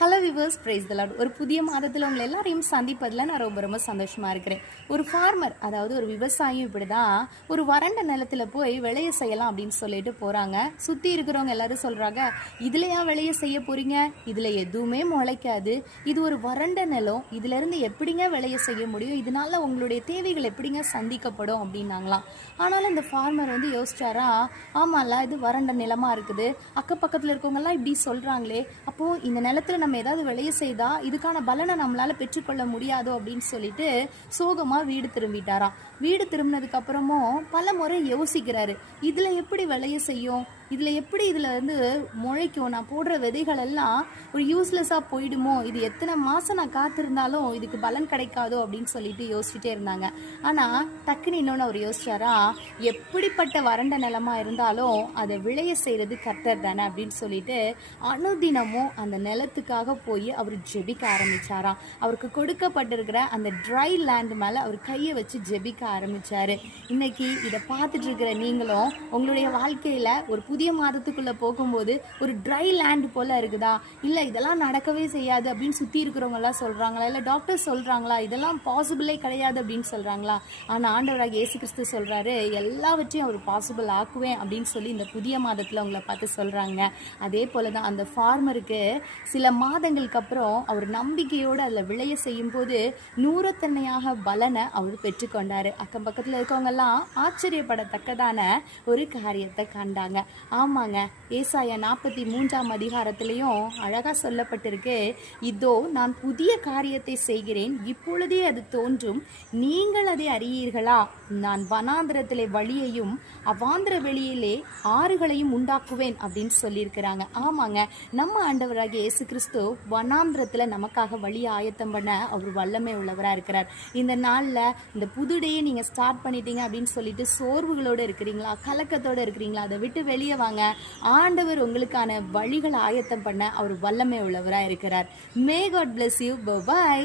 Hello viewers, praise the Lord. ஒரு புதிய மாதத்தில் உங்களை எல்லாரையும் சந்திப்பதில் நான் ரொம்ப சந்தோஷமாக இருக்கிறேன். ஒரு ஃபார்மர், அதாவது ஒரு விவசாயம் இப்படி தான் ஒரு வறண்ட நிலத்தில் போய் விளைய செய்யலாம் அப்படின்னு சொல்லிட்டு போகிறாங்க. சுற்றி இருக்கிறவங்க எல்லாரும் சொல்கிறாங்க, இதில் ஏன் விளைய செய்ய போகிறீங்க? இதில் எதுவுமே முளைக்காது, இது ஒரு வறண்ட நிலம், இதிலேருந்து எப்படிங்க விளைய செய்ய முடியும்? இதனால உங்களுடைய தேவைகள் எப்படிங்க சந்திக்கப்படும் அப்படின்னாங்களாம். ஆனாலும் இந்த ஃபார்மர் யோசிச்சாரா, ஆமாம்ல, இது வறண்ட நிலமாக இருக்குது, அக்கப்பக்கத்தில் இருக்கவங்கெல்லாம் இப்படி சொல்கிறாங்களே, அப்போது இந்த நிலத்தில் நம்ம ஏதாவது விளைய செய்தா இதுக்கான பலனை நம்மளால பெற்றுக்கொள்ள முடியாதோ அப்படின்னு சொல்லிட்டு சோகமா வீடு திரும்பிட்டாராம். வீடு திரும்பினதுக்கு அப்புறமும் பல முறை யோசிக்கிறாரு, இதுல எப்படி விளைய செய்யும், இதுல எப்படி இதுல முளைக்கும், நான் போடுற விதைகள் எல்லாம் ஒரு யூஸ்லெஸ்ஸா போயிடுமோ, இது எத்தனை மாசம் நான் காத்திருந்தாலும் இதுக்கு பலன் கிடைக்காதோ அப்படின்னு சொல்லிட்டு யோசிச்சுட்டே இருந்தாங்க. ஆனா டக்குன்னு இன்னொன்னு அவர் யோசிச்சாரா, எப்படிப்பட்ட வறண்ட நிலமா இருந்தாலும் அதை விளைய செய்யறது கர்த்தர் தானே அப்படின்னு சொல்லிட்டு அனுதினமும் அந்த நிலத்துக்காக போய் அவர் ஜெபிக்க ஆரம்பிச்சாராம். அவருக்கு கொடுக்கப்பட்டிருக்கிற அந்த ட்ரை லேண்ட் மேல அவர் கையை வச்சு ஜெபிக்க ஆரம்பிச்சாரு. இன்னைக்கு இதை பார்த்துட்டு இருக்கிற நீங்களும் உங்களுடைய வாழ்க்கையில ஒரு புதிய மாதத்துக்குள்ள போகும்போது ஒரு ட்ரை லேண்ட் போல இருக்குதா, இல்ல இதெல்லாம் நடக்கவே செய்யாது அப்படின்னு சுத்தி இருக்கிறவங்க எல்லாம் சொல்றாங்களா, இல்ல டாக்டர் சொல்றாங்களா இதெல்லாம் பாசிபிளே கிடையாது அப்படின்னு சொல்றாங்களா? ஆனா ஆண்டவராக இயேசு கிறிஸ்து சொல்றாரு, எல்லாவற்றையும் அவர் பாசிபிள் ஆக்குவேன் அப்படின்னு சொல்லி இந்த புதிய மாதத்துல உங்களை பார்த்து சொல்றாங்க. அதே போலதான் அந்த ஃபார்மருக்கு சில மாதங்களுக்கு அப்புறம் அவர் நம்பிக்கையோடு அதில் விளைய செய்யும் போது நூறத்தன்மையாக பலனை அவர் பெற்றுக்கொண்டாரு. அக்கம் பக்கத்தில் இருக்கவங்க எல்லாம் ஆச்சரியப்படத்தக்கதான ஒரு காரியத்தை கண்டாங்க. ஆமாங்க, ஏசாயா 43 அதிகாரத்திலையும் அழகா சொல்லப்பட்டிருக்கு, இதோ நான் புதிய காரியத்தை செய்கிறேன், இப்பொழுதே அது தோன்றும், நீங்கள் அதை அறியீர்களா? நான் வனாந்திரத்திலே வழியையும் அவாந்திர வெளியிலே ஆறுகளையும் உண்டாக்குவேன் அப்படின்னு சொல்லியிருக்கிறாங்க. ஆமாங்க, நம்ம ஆண்டவராகிய இயேசு கிறிஸ்து வனாந்திரத்தில் நமக்காக வழியை ஆயத்தம் பண்ண அவர் வல்லமை உள்ளவராக இருக்கிறார். இந்த நாளில் இந்த புது டேயை நீங்கள் ஸ்டார்ட் பண்ணிட்டீங்க அப்படின்னு சொல்லிட்டு சோர்வுகளோடு இருக்கிறீங்களா, கலக்கத்தோடு இருக்கிறீங்களா, அதை விட்டு வெளியே வாங்க. ஆண்டவர் உங்களுக்கான வழிகளை ஆயத்தம் பண்ண அவர் வல்லமை உள்ளவராக இருக்கிறார். May god bless you. By.